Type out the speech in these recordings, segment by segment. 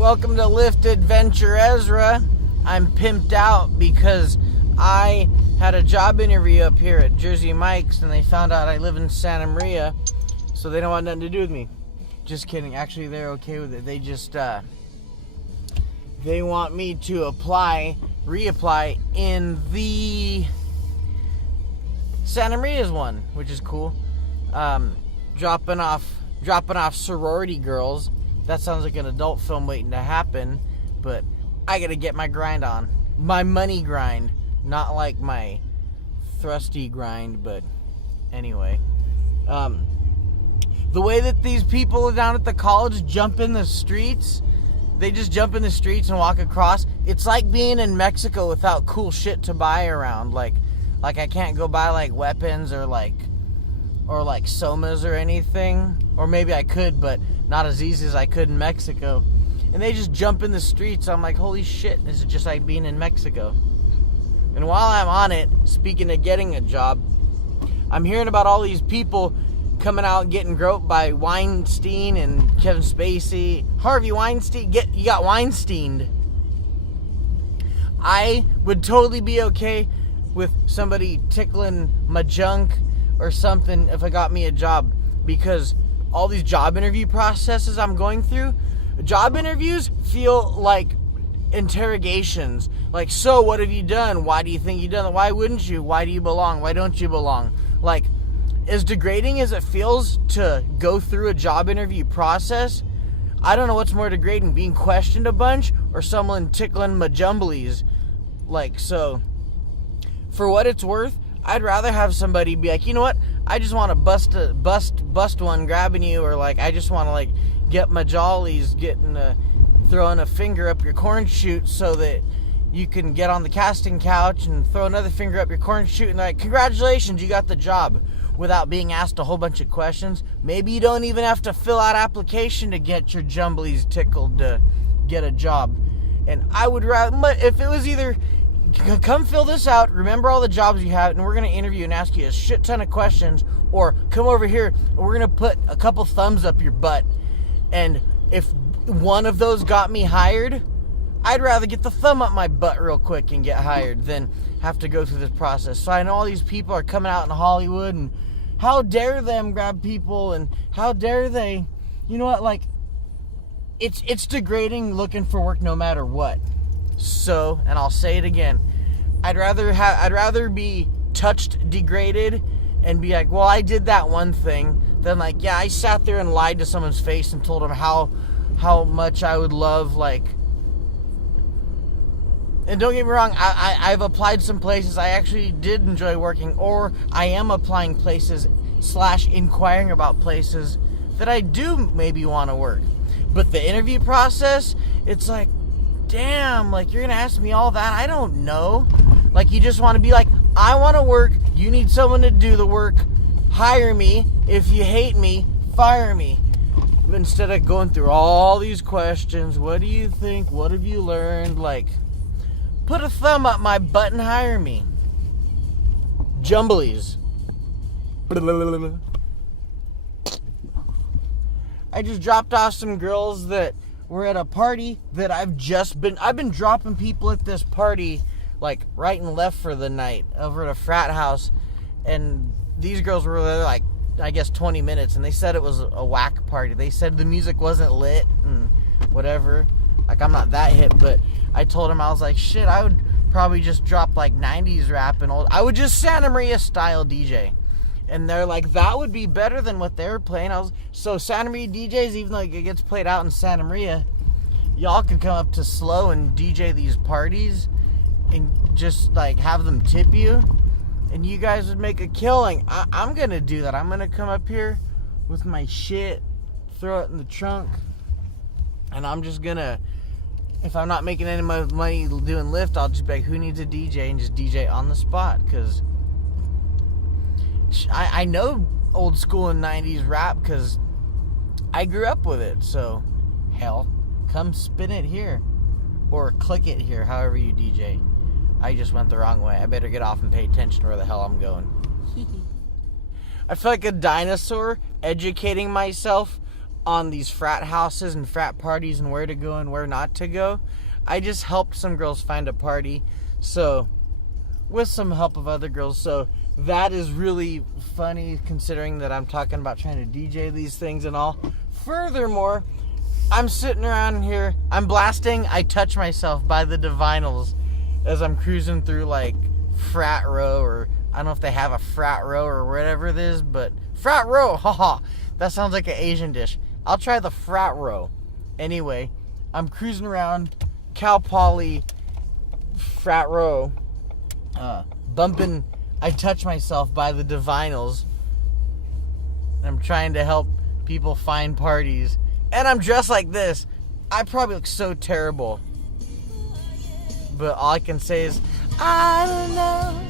Welcome to Lyft Adventure Ezra. I'm pimped out because I had a job interview up here at Jersey Mike's and they found out I live in Santa Maria, so they don't want nothing to do with me. Just kidding. Actually, they're okay with it. They just, they want me to reapply in the Santa Maria's one, which is cool. Dropping off sorority girls. That sounds like an adult film waiting to happen, but I gotta get my grind on. My money grind. Not like my thrusty grind, but anyway. The way that these people down at the college jump in the streets, they just jump in the streets and walk across. It's like being in Mexico without cool shit to buy around. Like I can't go buy like weapons or like somas or anything. Or maybe I could, but not as easy as I could in Mexico. And they just jump in the streets. I'm like, holy shit, this is just like being in Mexico. And while I'm on it, speaking of getting a job, I'm hearing about all these people coming out and getting groped by Weinstein and Kevin Spacey. Harvey Weinstein, you got Weinsteined. I would totally be okay with somebody tickling my junk or something if it got me a job, because all these job interview processes I'm going through, job interviews feel like interrogations. Like, so what have you done? Why do you think you've done it? Why wouldn't you? Why do you belong? Why don't you belong? Like, as degrading as it feels to go through a job interview process, I don't know what's more degrading, being questioned a bunch or someone tickling my jumblies. Like, so for what it's worth, I'd rather have somebody be like, you know what, I just want to bust one grabbing you, or like I just want to like get my jollies, throwing a finger up your corn chute so that you can get on the casting couch and throw another finger up your corn chute and like, congratulations, you got the job, without being asked a whole bunch of questions. Maybe you don't even have to fill out application to get your jumblies tickled to get a job. And I would rather, if it was either come fill this out, remember all the jobs you have, and we're going to interview and ask you a shit ton of questions, or come over here and we're going to put a couple thumbs up your butt. And if one of those got me hired, I'd rather get the thumb up my butt real quick and get hired than have to go through this process. So I know all these people are coming out in Hollywood, and how dare them grab people, and how dare they, you know what, like, it's degrading looking for work no matter what. So, and I'll say it again, I'd rather be touched, degraded, and be like, well, I did that one thing, than like, yeah, I sat there and lied to someone's face and told them how much I would love, like. And don't get me wrong, I've applied some places I actually did enjoy working, or I am applying places / inquiring about places that I do maybe want to work. But the interview process, it's like, damn, like, you're going to ask me all that? I don't know. Like, you just want to be like, I want to work. You need someone to do the work. Hire me. If you hate me, fire me. But instead of going through all these questions, what do you think? What have you learned? Like, put a thumb up my butt and hire me. Jumblies. I just dropped off some girls that were at a party that I've been dropping people at this party like right and left for the night over at a frat house, and these girls were there like, I guess 20 minutes, and they said it was a whack party. They said the music wasn't lit and whatever. Like, I'm not that hip, but I told them, I was like, shit, I would probably just drop like 90s rap and I would just Santa Maria style DJ. And they're like, that would be better than what they were playing. So Santa Maria DJs, even though it gets played out in Santa Maria, y'all could come up to SLO and DJ these parties and just like have them tip you, and you guys would make a killing. I'm gonna do that. I'm gonna come up here with my shit, throw it in the trunk, and I'm just gonna, if I'm not making any money doing Lyft, I'll just be like, who needs a DJ, and just DJ on the spot, because I know old school and 90s rap because I grew up with it. So, hell, come spin it here. Or click it here, however you DJ. I just went the wrong way. I better get off and pay attention to where the hell I'm going. I feel like a dinosaur educating myself on these frat houses and frat parties and where to go and where not to go. I just helped some girls find a party, so with some help of other girls. So that is really funny considering that I'm talking about trying to DJ these things and all. Furthermore, I'm sitting around here, I'm blasting I Touch Myself by the Divinals as I'm cruising through like Frat Row, or I don't know if they have a Frat Row or whatever it is, but Frat Row, haha, that sounds like an Asian dish. I'll try the Frat Row. Anyway, I'm cruising around Cal Poly Frat Row, bumping I Touch Myself by the Divinals. I'm trying to help people find parties. And I'm dressed like this. I probably look so terrible. But all I can say is, I don't know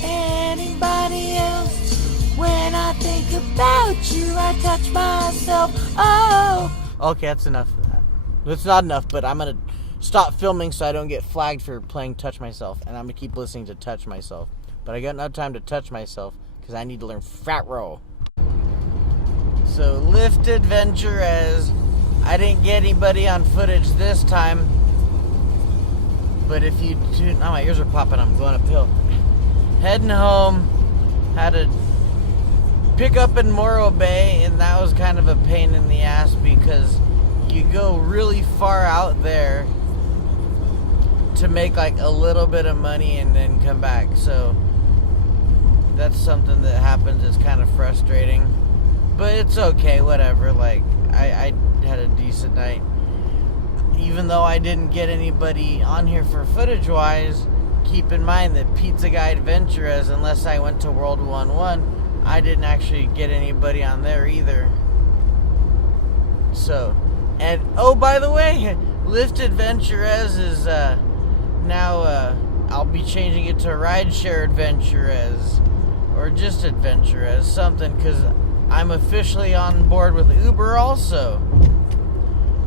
anybody else. When I think about you, I touch myself. Oh. Okay, that's enough of that. It's not enough, but I'm going to stop filming so I don't get flagged for playing Touch Myself. And I'm going to keep listening to Touch Myself. But I got no time to touch myself because I need to learn Frat Row. So, Lyft AdventurEZ. I didn't get anybody on footage this time. But if you do... Oh, my ears are popping. I'm going uphill. Heading home. Had to pick up in Morro Bay. And that was kind of a pain in the ass because you go really far out there to make like a little bit of money and then come back. So that's something that happens. It's kind of frustrating. But it's okay, whatever. Like, I had a decent night. Even though I didn't get anybody on here for footage-wise, keep in mind that Pizza Guy AdventurEZ, unless I went to World 1-1, I didn't actually get anybody on there either. So, and, oh, by the way, Lyft AdventurEZ is, now, I'll be changing it to Rideshare AdventurEZ, or just AdventurEZ, something, because I'm officially on board with Uber also.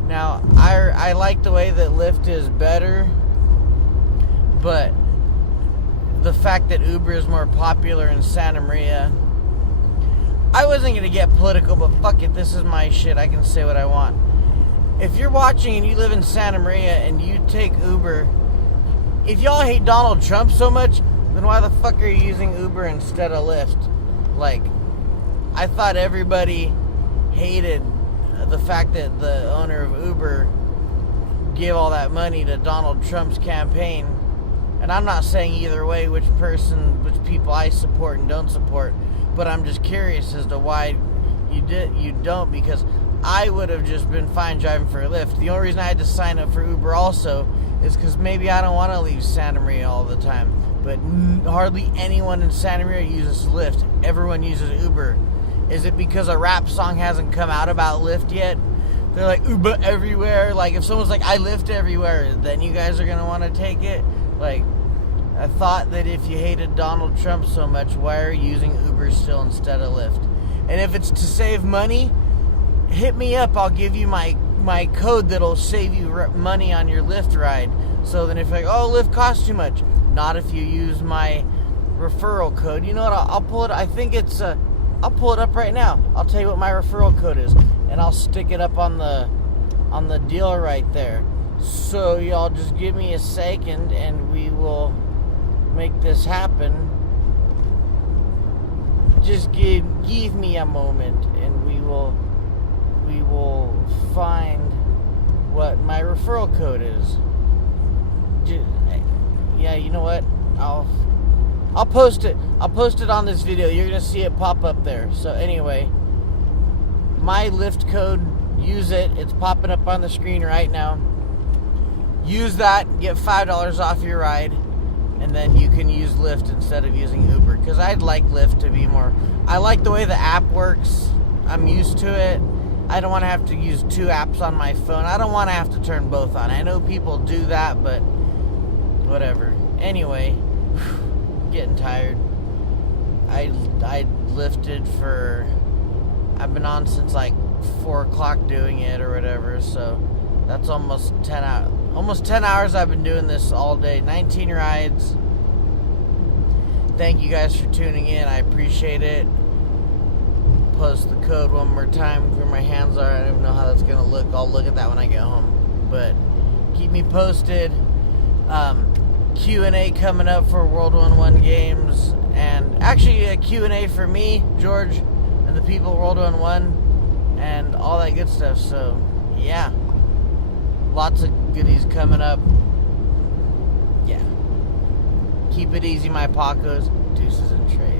Now, I like the way that Lyft is better, but the fact that Uber is more popular in Santa Maria, I wasn't going to get political, but fuck it, this is my shit, I can say what I want. If you're watching and you live in Santa Maria and you take Uber, if y'all hate Donald Trump so much, then why the fuck are you using Uber instead of Lyft? Like, I thought everybody hated the fact that the owner of Uber gave all that money to Donald Trump's campaign. And I'm not saying either way which people I support and don't support, but I'm just curious as to why you don't, because I would have just been fine driving for Lyft. The only reason I had to sign up for Uber also is because maybe I don't want to leave Santa Maria all the time. But hardly anyone in Santa Maria uses Lyft. Everyone uses Uber. Is it because a rap song hasn't come out about Lyft yet? They're like, Uber everywhere. Like, if someone's like, I Lyft everywhere, then you guys are going to want to take it? Like, I thought that if you hated Donald Trump so much, why are you using Uber still instead of Lyft? And if it's to save money, hit me up. I'll give you my code that'll save you money on your Lyft ride. So then if you're like, oh, Lyft costs too much. Not if you use my referral code. You know what? I'll pull it. I think it's... I'll pull it up right now. I'll tell you what my referral code is, and I'll stick it up on the deal right there. So y'all just give me a second, and we will make this happen. Just give me a moment, and we will find what my referral code is. Yeah, you know what? I'll post it. I'll post it on this video. You're going to see it pop up there. So anyway, my Lyft code, use it. It's popping up on the screen right now. Use that, get $5 off your ride, and then you can use Lyft instead of using Uber. Because I'd like Lyft to be more... I like the way the app works. I'm used to it. I don't want to have to use two apps on my phone. I don't want to have to turn both on. I know people do that, but whatever. Anyway... getting tired. I lifted for... I've been on since like 4 o'clock doing it or whatever, so that's almost 10 hours. Almost 10 hours I've been doing this all day. 19 rides. Thank you guys for tuning in. I appreciate it. post the code one more time where my hands are. I don't even know how that's gonna look. I'll look at that when I get home. But keep me posted. Q&A coming up for World 1-1 games, and actually a Q&A for me, George, and the people World 1-1, and all that good stuff. So yeah, lots of goodies coming up. Yeah, keep it easy, my Pacos. Deuces and Trey.